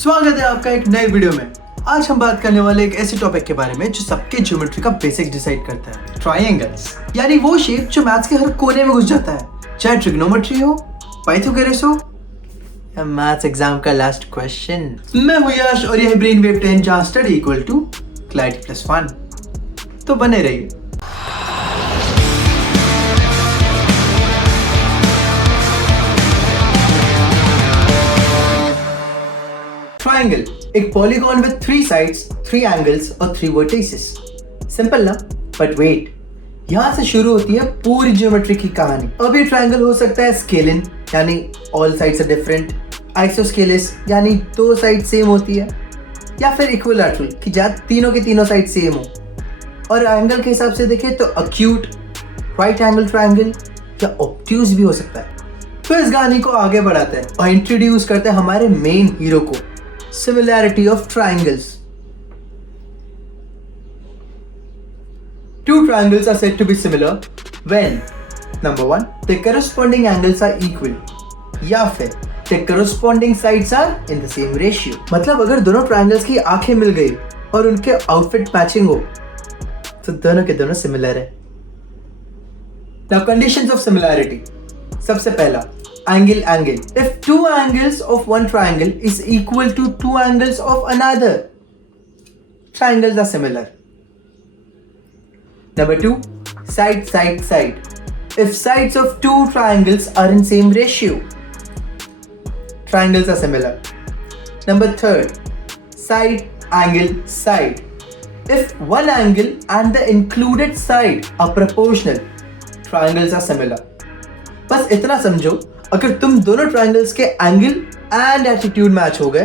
स्वागत है आपका एक नए वीडियो में। आज हम बात करने वाले एक ऐसे टॉपिक के बारे में जो सबके ज्योमेट्री का बेसिक डिसाइड करता है, ट्रायंगल्स। यानी वो शेप जो मैथ्स के हर कोने में घुस जाता है, चाहे ट्रिग्नोमेट्री हो, पाइथागोरस हो या मैथ्स एग्जाम का लास्ट क्वेश्चन। मैं हूं यश और यह ब्रेन वेव 10 जहां study equal to clarity plus fun. तो बने रहिए। ट्रायंगल एक पॉलीगॉन विद 3 साइड्स, 3 एंगल्स और 3 वर्टिसेस। सिंपल ना? बट वेट, यहाँ से शुरू होती है पूरी ज्योमेट्री की कहानी। अब ये ट्रायंगल हो सकता है स्केलिन यानी all sides are different, isosceles यानी 2 साइड सेम होती है, या फिर इक्विलैटरल कि जहाँ तीनों के तीनों साइड सेम हो। और एंगल के हिसाब से देखें तो अक्यूट, राइट एंगल ट्रायंगल या ऑब्ट्यूज भी हो सकता है। तो इस कहानी को आगे बढ़ाते हैं और इंट्रोड्यूस करते हैं हमारे मेन हीरो को, similarity of triangles. Two triangles are said to be similar when number 1 the corresponding angles are equal या फिर the corresponding sides are in the same ratio। मतलब अगर दोनों triangles की आंखें मिल गई और उनके आउटफिट मैचिंग हो तो दोनों के दोनों सिमिलर है। Now conditions of similarity। सबसे पहला angle। If 2 angles of one triangle is equal to 2 angles of another, triangles are similar. Number 2, side. If sides of 2 triangles are in same ratio, triangles are similar. Number 3, side. If one angle and the included side are proportional, triangles are similar. बस इतना समझो, अगर तुम दोनों triangles के angle and attitude match हो गए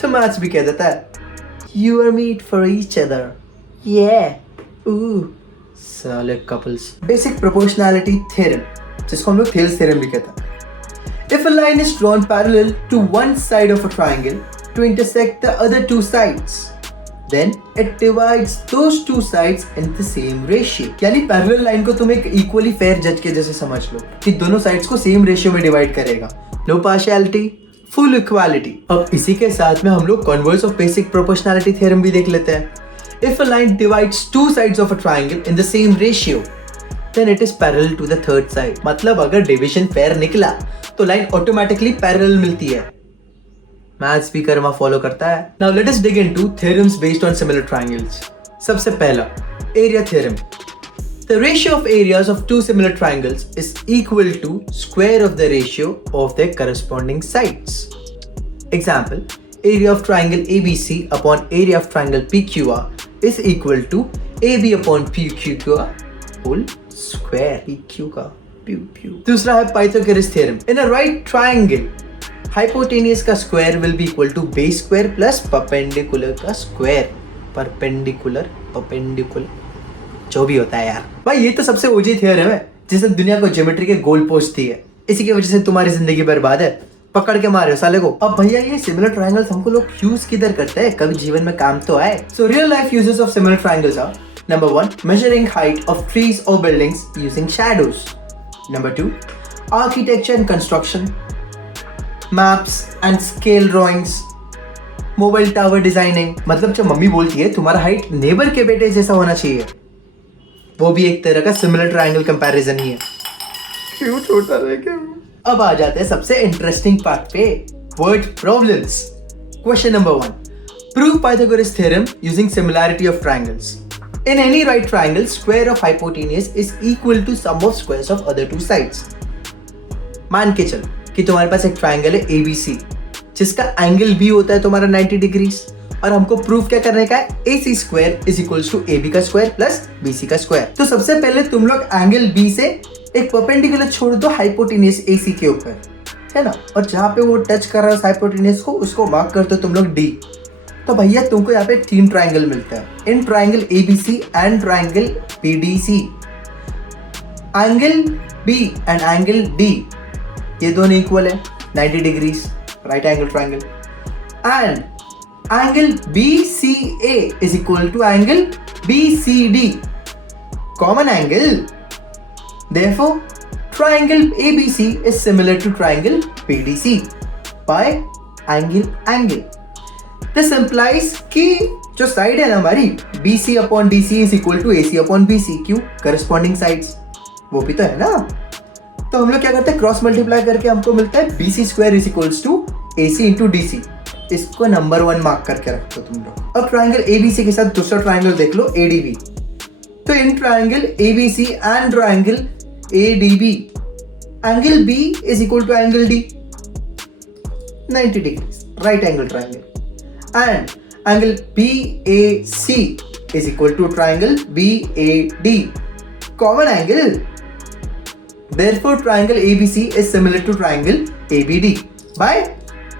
तो मैथ्स भी कह देता है you are made for each other. साले कपल्स। बेसिक प्रोपोर्शनैलिटी थ्योरम, जिसको हम लोग थेल्स थ्योरम भी कहते हैं। If a line is drawn parallel to one side of a triangle to intersect the other 2 sides, then it divides those 2 sides in the same ratio। यानी parallel line को तुम एक इक्वली फेयर जज के जैसे समझ लो कि दोनों साइड्स को सेम रेशियो में डिवाइड करेगा। No partiality, full equality. अब इसी के साथ में हम लोग converse of basic proportionality theorem भी देख लेते हैं। If a line divides 2 sides of a triangle in the same ratio, then it is parallel to the third side। मतलब अगर डिवीजन फेयर निकला तो लाइन ऑटोमेटिकली पैरेलल मिलती है। मैथ्स भी कर्मा फॉलो करता है। Now let us dig into theorems based on similar triangles। सबसे पहला area theorem. The ratio of areas of 2 similar triangles is equal to square of the ratio of their corresponding sides। Example, area of triangle ABC upon area of triangle PQR is equal to AB upon PQR whole square। PQ का दूसरा है Pythagoras theorem. In a right triangle, hypotenuse का square will be equal to base square plus perpendicular का square. Perpendicular जो भी होता है यार। भाई ये तो सबसे ओजी थ्योरम है जिसने दुनिया को ज्योमेट्री के गोल पोस्ट दी है। इसी की वजह से तुम्हारी जिंदगी बर्बाद है। पकड़ के मारे साले को। अब भैया ये सिमिलर ट्रायंगल्स हमको लोग यूज किधर करते हैं, कभी जीवन में काम तो आए। So real life uses of similar triangles are number 1 measuring height of trees or buildings using shadows। Number 2 architecture and construction, maps and scale drawings, mobile tower designing. मतलब जब मम्मी बोलती है तुम्हारा हाइट नेबर के बेटे जैसा होना चाहिए, वो भी एक तरह का सिमिलर ट्रायंगल कंपैरिजन ही है। क्यों छोटा रह गया। अब आ जाते हैं सबसे इंटरेस्टिंग पार्ट पे, word problems. Question number 1, prove Pythagoras theorem using similarity of triangles. In any right triangle, square of hypotenuse is equal to sum of squares of other 2 sides. मान के चलो कि तुम्हारे पास एक ट्रायंगल है ABC जिसका angle B होता है तुम्हारा 90 डिग्रीज, और हमको प्रूफ क्या करने का है, AC square is equals to AB का स्क्वायर प्लस BC का स्क्वायर। तो सबसे पहले तुम लोग एंगल B से एक परपेंडिकुलर छोड़ दो हाइपोटेनियस AC के ऊपर, है ना, और जहां पे वो टच कर रहा है हाइपोटेनियस को उसको मार्क कर दो तुम लोग D। तो भैया तुमको यहाँ पे 3 ट्रायंगल मिलता है, in triangle ABC and triangle PDC। Angle B and angle D ये दोनों इक्वल है 90 degrees, right angle triangle. And angle BCA is equal to angle BCD, common angle. Therefore triangle ABC is similar to triangle PDC by angle. This implies कि जो side है ना हमारी BC upon DC is equal to AC अपॉन BC. क्यों? Corresponding sides वो भी तो है ना. तो हम लोग क्या करते हैं, क्रॉस मल्टीप्लाई करके हमको मिलता है BC square is equals to AC into DC. इसको नंबर 1 मार्क करके रखो तुम लोग. अब ट्राइंगल ABC के साथ दूसरा ट्राइंगल देख लो ADB. तो in triangle ABC and triangle ADB angle B is equal to angle D 90 degrees, right angle triangle. And angle BAC is equal to triangle BAD, common angle. Therefore, triangle ABC is similar to triangle ABD by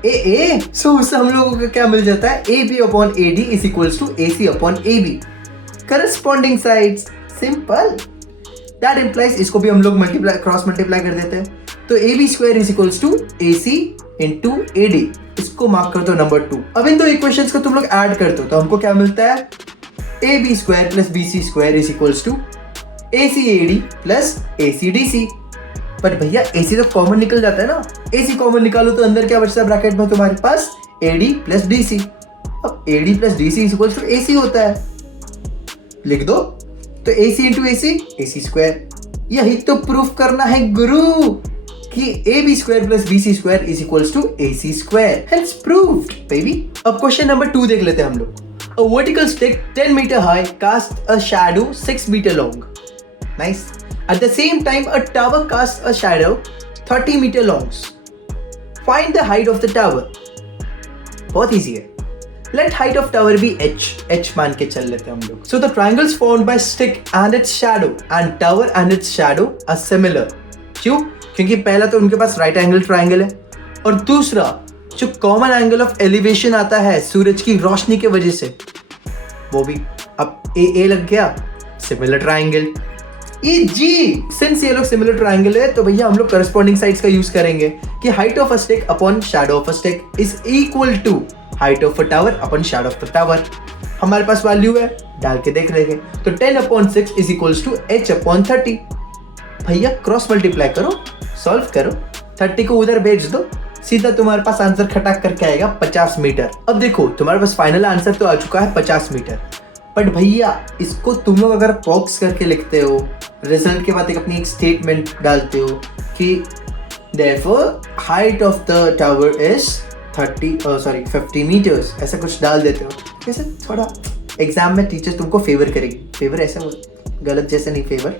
AA. So उससे हम लोगों को क्या मिल जाता है, AB upon AD is equals to AC upon AB. Corresponding sides, simple. That implies इसको भी हम लोग क्रॉस मल्टीप्लाई कर देते हैं. तो AB square is equals to AC into AD. इसको मार्क कर दो नंबर 2. अब इन दो इक्वेशंस को तुम लोग ऐड कर दो तो हमको क्या मिलता है, AB square plus BC square is equals to ACAD plus ACDC. पर भैया AC तो कॉमन निकल जाता है ना, AC कॉमन निकालो तो अंदर क्या बचता है ब्रैकेट में तुम्हारे पास, AD प्लस DC. अब AD plus DC is equal to AC होता है, लिख दो. तो AC इंटू AC स्क्वायर. यही तो प्रूफ करना है गुरु कि AB square plus BC square is equal to AC square. Hence proved baby. अब क्वेश्चन नंबर 2 देख लेते हैं हम लोग. A vertical stick 10 meter high casts a shadow 6 meter long. Nice. At the same time, a tower casts a shadow 30 meter long. Find the height of the tower. बहुत easy है. Let height of tower be h. H मान के चल लेते हैं हम लोग. So the triangles formed by stick and its shadow and tower and its shadow are similar. क्यों? क्योंकि पहला तो उनके पास right angle triangle है और दूसरा जो कॉमन एंगल ऑफ एलिवेशन आता है सूरज की रोशनी के वजह से वो भी. अब ए लग गया, सिमिलर ट्राइंगल. जी सिंस ये लोग सिमिलर ट्राइंगल है तो भैया हम लोग करस्पॉन्डिंग साइड्स का यूज करेंगे कि height of a stick upon shadow of a stick is equal to height of a tower upon shadow of the tower. हमारे पास वैल्यू है, डाल के देख लेंगे. तो 10 upon 6 is equals to h upon 30. भैया क्रॉस मल्टीप्लाई करो, सॉल्व करो, 30 को उधर भेज दो, सीधा तुम्हारे पास आंसर खटाक करके आएगा 50 मीटर. अब देखो तुम्हारे पास फाइनल आंसर तो आ चुका है 50 मीटर. बट भैया इसको तुम लोग अगर बॉक्स करके लिखते हो, रिजल्ट के बाद अपनी एक स्टेटमेंट डालते हो कि therefore height of the tower is 50 meters, ऐसा कुछ डाल देते हो, कैसे थोड़ा एग्जाम में टीचर्स तुमको फेवर करेगी. फेवर ऐसा गलत जैसे नहीं, फेवर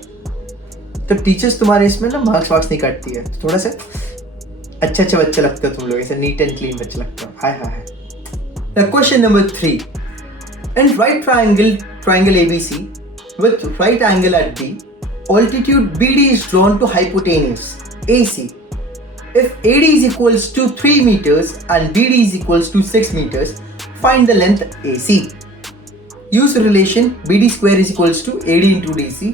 तो टीचर्स तुम्हारे इसमें ना मार्क्स वार्क्स नहीं काटती है. थोड़ा सा अच्छा बच्चा लगता है तुम लोग, ऐसे नीट एंड क्लीन बच्चा लगता है. Hi hi. The question number 3. In right triangle ABC with right angle at B, altitude BD is drawn to hypotenuse AC. If AD is equals to 3 meters and BD is equals to 6 meters, find the length AC. Use relation BD square is equals to AD into DC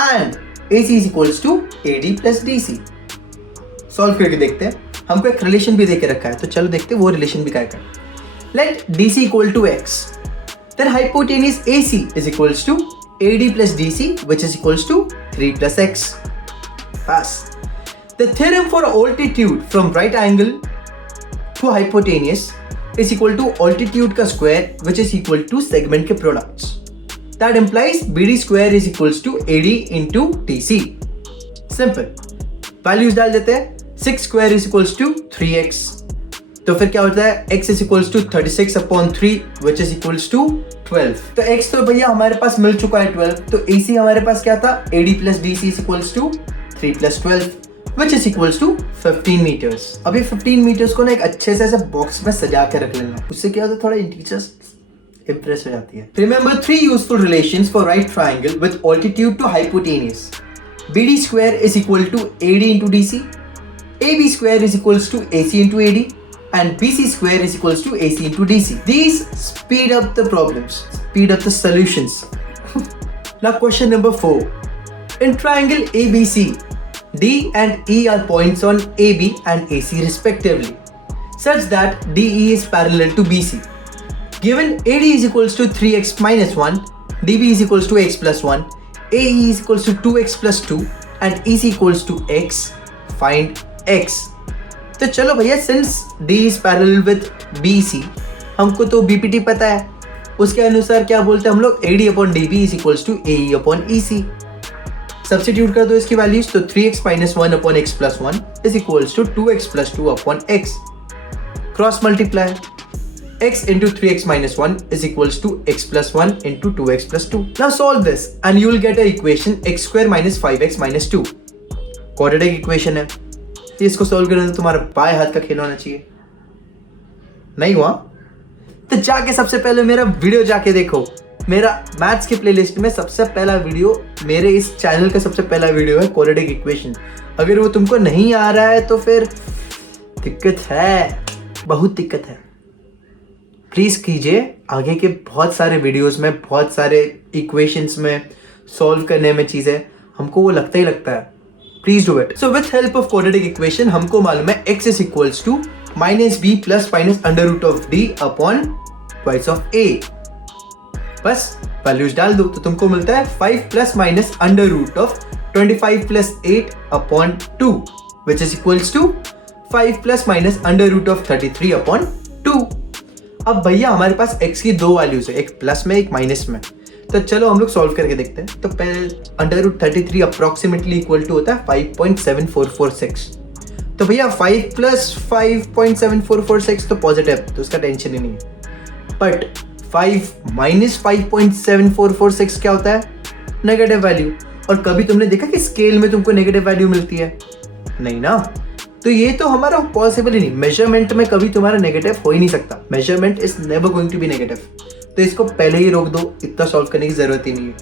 and AC is equals to AD plus DC. Solve करके देखते हैं. हमको एक relation भी देके रखा है तो चलो देखते हैं वो रिलेशन भी क्या है. Let DC equal to X. Then hypotenuse AC is equals to AD plus DC, which is equals to 3 plus X. Pass. The theorem for altitude from right angle to hypotenuse is equal to altitude का square, which is equal to segment के products. That implies BD square is equals to AD into DC. Simple. Values डाल देते हैं. 6 square is equals to 3x. तो फिर क्या होता है, x is equals to 36 upon 3 which is equals to 12. तो x तो भैया हमारे पास मिल चुका है 12. तो AC हमारे पास क्या था, AD plus DC is equals to 3 plus 12 which is equals to 15 meters. अब ये 15 meters को ना एक अच्छे से ऐसे बॉक्स में सजा के रख लेना, उससे क्या होता है थोड़ा टीचर्स impress हो जाती है. Remember 3 useful relations for right triangle with altitude to hypotenuse. BD square is equal to AD into DC. AB square is equals to AC into AD. And BC square is equals to AC into DC. These speed up the problems, speed up the solutions. Now question number 4. In triangle ABC, D and E are points on AB and AC respectively, such that DE is parallel to BC. Given AD is equals to 3x minus 1, DB is equals to x plus 1, AE is equals to 2x plus 2, and EC equals to x, find x. तो चलो भैया since D is parallel with BC हमको तो BPT पता है, उसके अनुसार क्या बोलते हैं हम लोग, AD upon DB is equals to AE upon EC। Substitute कर दो इसकी वैल्यूज, तो 3x minus 1 upon x plus 1 is equals to 2x plus 2 upon x। Cross multiply, x into 3x minus 1 is equals to x plus 1 into 2x plus 2. Now solve this and you will get an equation x square minus 5x minus 2. Quadratic equation है, इसको solve करने तो तुम्हारा बाएं हाथ का खेल होना चाहिए। नहीं हुआ तो जाके सबसे पहले मेरा वीडियो जाके देखो। मेरा मैथ्स की प्लेलिस्ट में सबसे पहला वीडियो, मेरे इस चैनल का सबसे पहला वीडियो है क्वाड्रेटिक इक्वेशन। अगर वो तुमको नहीं आ रहा है तो फिर दिक्कत है, बहुत दिक्कत है। प्लीज कीजिए, आगे के बहुत सारे वीडियोस में, बहुत सारे इक्वेशंस में सॉल्व करने में चीजें हमको वो लगता ही लगता है। Please do it. So with help of quadratic equation हमको मालूम है x is equals to minus B plus minus under root of D upon twice of a। बस वैल्यूज डाल दो तो तुमको मिलता है 5 plus minus under root of 25 plus 8 upon 2 which is equals to 5 plus minus under root of 33 upon 2। अब भैया हमारे पास x की दो वैल्यूज है, एक प्लस में एक माइनस में, तो चलो हम लोग सॉल्व करके देखते हैं। तो पहले under root 33 approximately equal to होता है 5.7446। तो भैया 5 प्लस 5.7446 तो पॉजिटिव, तो उसका टेंशन ही नहीं है। बट 5 माइनस 5.7446 क्या होता है, नेगेटिव वैल्यू। और कभी तुमने देखा कि स्केल में तुमको नेगेटिव वैल्यू मिलती है? नहीं ना। तो ये तो हमारा पॉसिबल ही नहीं, मेजरमेंट में कभी तुम्हारा नेगेटिव हो ही नहीं सकता। Measurement is never going to be negative. तो इसको पहले ही रोक दो, इतना सॉल्व करने की जरूरत ही नहीं है।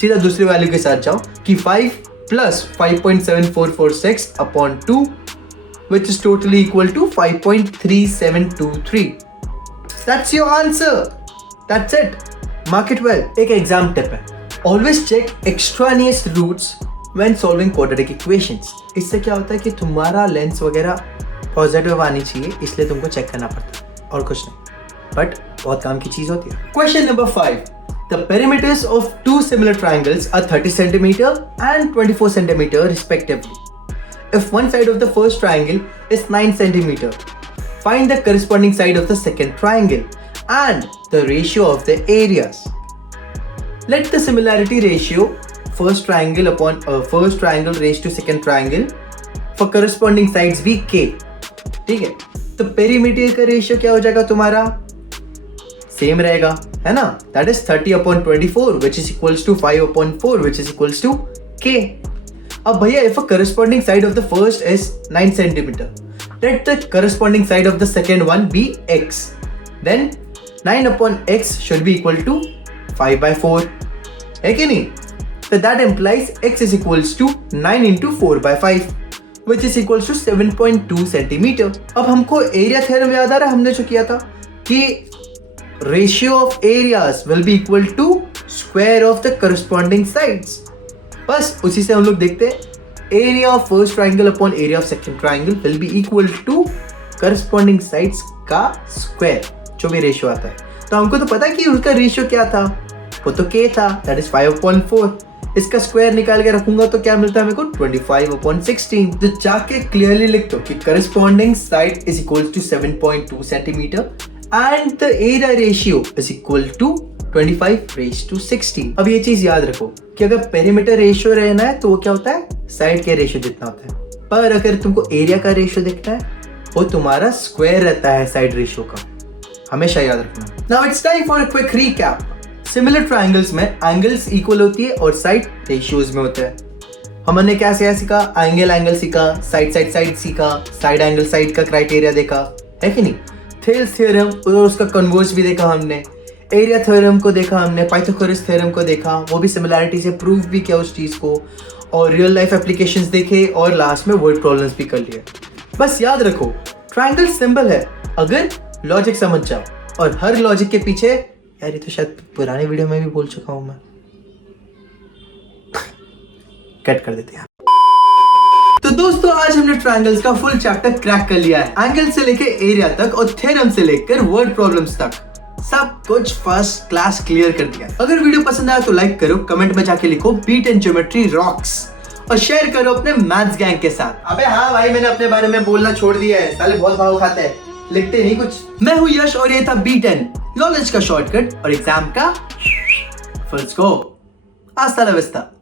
सीधा दूसरी वैल्यू के साथ जाओ कि 5 plus 5.7446 upon 2 which is totally equal to 5.3723। That's your answer, that's it, mark it well. एक एग्जाम टिप है, always check extraneous roots when solving quadratic equations। इससे क्या होता है कि तुम्हारा लेंस वगैरह पॉजिटिव आनी चाहिए, इसलिए तुमको चेक करना पड़ता है और कुछ नहीं, बट बहुत काम की चीज होती है। Question number 5, the perimeters of two similar triangles are 30 centimeter and 24 centimeter respectively. If one side of the first triangle is 9 centimeter, find the corresponding side of the second triangle and the ratio of the areas. Let the similarity ratio first triangle upon first triangle raised to second triangle for corresponding sides be k। ठीक है, तो perimeter का ratio क्या हो जाएगा तुम्हारा, same रहेगा, है ना, that is 30 upon 24 which is equals to 5 upon 4 which is equals to k। अब भैया if a corresponding side of the first is 9 centimeter, let the corresponding side of the second one be x, then 9 upon x should be equal to 5 by 4, है कि नहीं? So that implies x is equals to 9 into 4 by 5 which is equals to 7.2 centimeter। अब हमको area theorem याद आ रहा है, हमने जो किया था कि ratio of areas will be equal to square of the corresponding sides. बस उसी से हम लोग देखते हैं area of first triangle upon area of second triangle will be equal to corresponding sides का स्क्वायर, जो भी रेशियो आता है। तो हमको तो पता है कि उसका रेशियो क्या था, वो तो k था, दैट इज 5/4। इसका स्क्वायर निकाल के रखूंगा तो क्या मिलता है मेरे को, 25/16। तो जाके क्लियरली लिख दो कि corresponding side is equal to 7.2 centimetre and the area ratio is equal to 25/16। अब ये चीज याद रखो कि अगर पेरीमीटर रेशियो रहना है तो वो क्या होता है, साइड के रेशियो जितना होता है, पर अगर तुमको एरिया का रेशियो देखना है वो तुम्हारा स्क्वायर रहता है साइड रेशियो का, हमेशा याद रखना। Now it's time for a quick recap. Similar triangles में एंगल्स इक्वल होती है और साइड रेशियोज में होते हैं। हमने क्या सीखा, एंगल सीखा, साइड सीखा, साइड एंगल साइड का क्राइटेरिया देखा, है कि नहीं, थेल्स थ्योरम और उसका कन्वर्स भी देखा हमने, एरिया थ्योरम को देखा हमने, पाइथागोरस थ्योरम को देखा, वो भी सिमिलैरिटी से प्रूव भी किया उस चीज को, और रियल लाइफ एप्लीकेशंस देखे और लास्ट में वर्ड प्रॉब्लम्स भी कर लिए। बस याद रखो ट्राइंगल सिंबल है अगर लॉजिक समझ जाओ, और हर लॉजिक के पीछे, यार ये तो शायद पुराने वीडियो में भी बोल चुका हूं मैं, कट कर देते हैं। तो दोस्तों आज हमने ट्रायंगल्स का फुल चैप्टर क्रैक कर लिया है, एंगल से लेके एरिया तक और थ्योरम से लेकर वर्ड प्रॉब्लम्स तक सब कुछ फर्स्ट क्लास क्लियर कर दिया। अगर वीडियो पसंद आया तो लाइक करो, कमेंट में जाके लिखो बीट एंड ज्योमेट्री रॉक्स, और शेयर करो अपने मैथ्स गैंग के साथ। अबे हाँ भाई, मैंने अपने बारे में बोलना छोड़ दिया है, साले बहुत भाव खाते हैं। लिखते नहीं कुछ। मैं हूं यश और ये था B10, नॉलेज का शॉर्टकट और एग्जाम का फुल स्कोप। हasta la vista।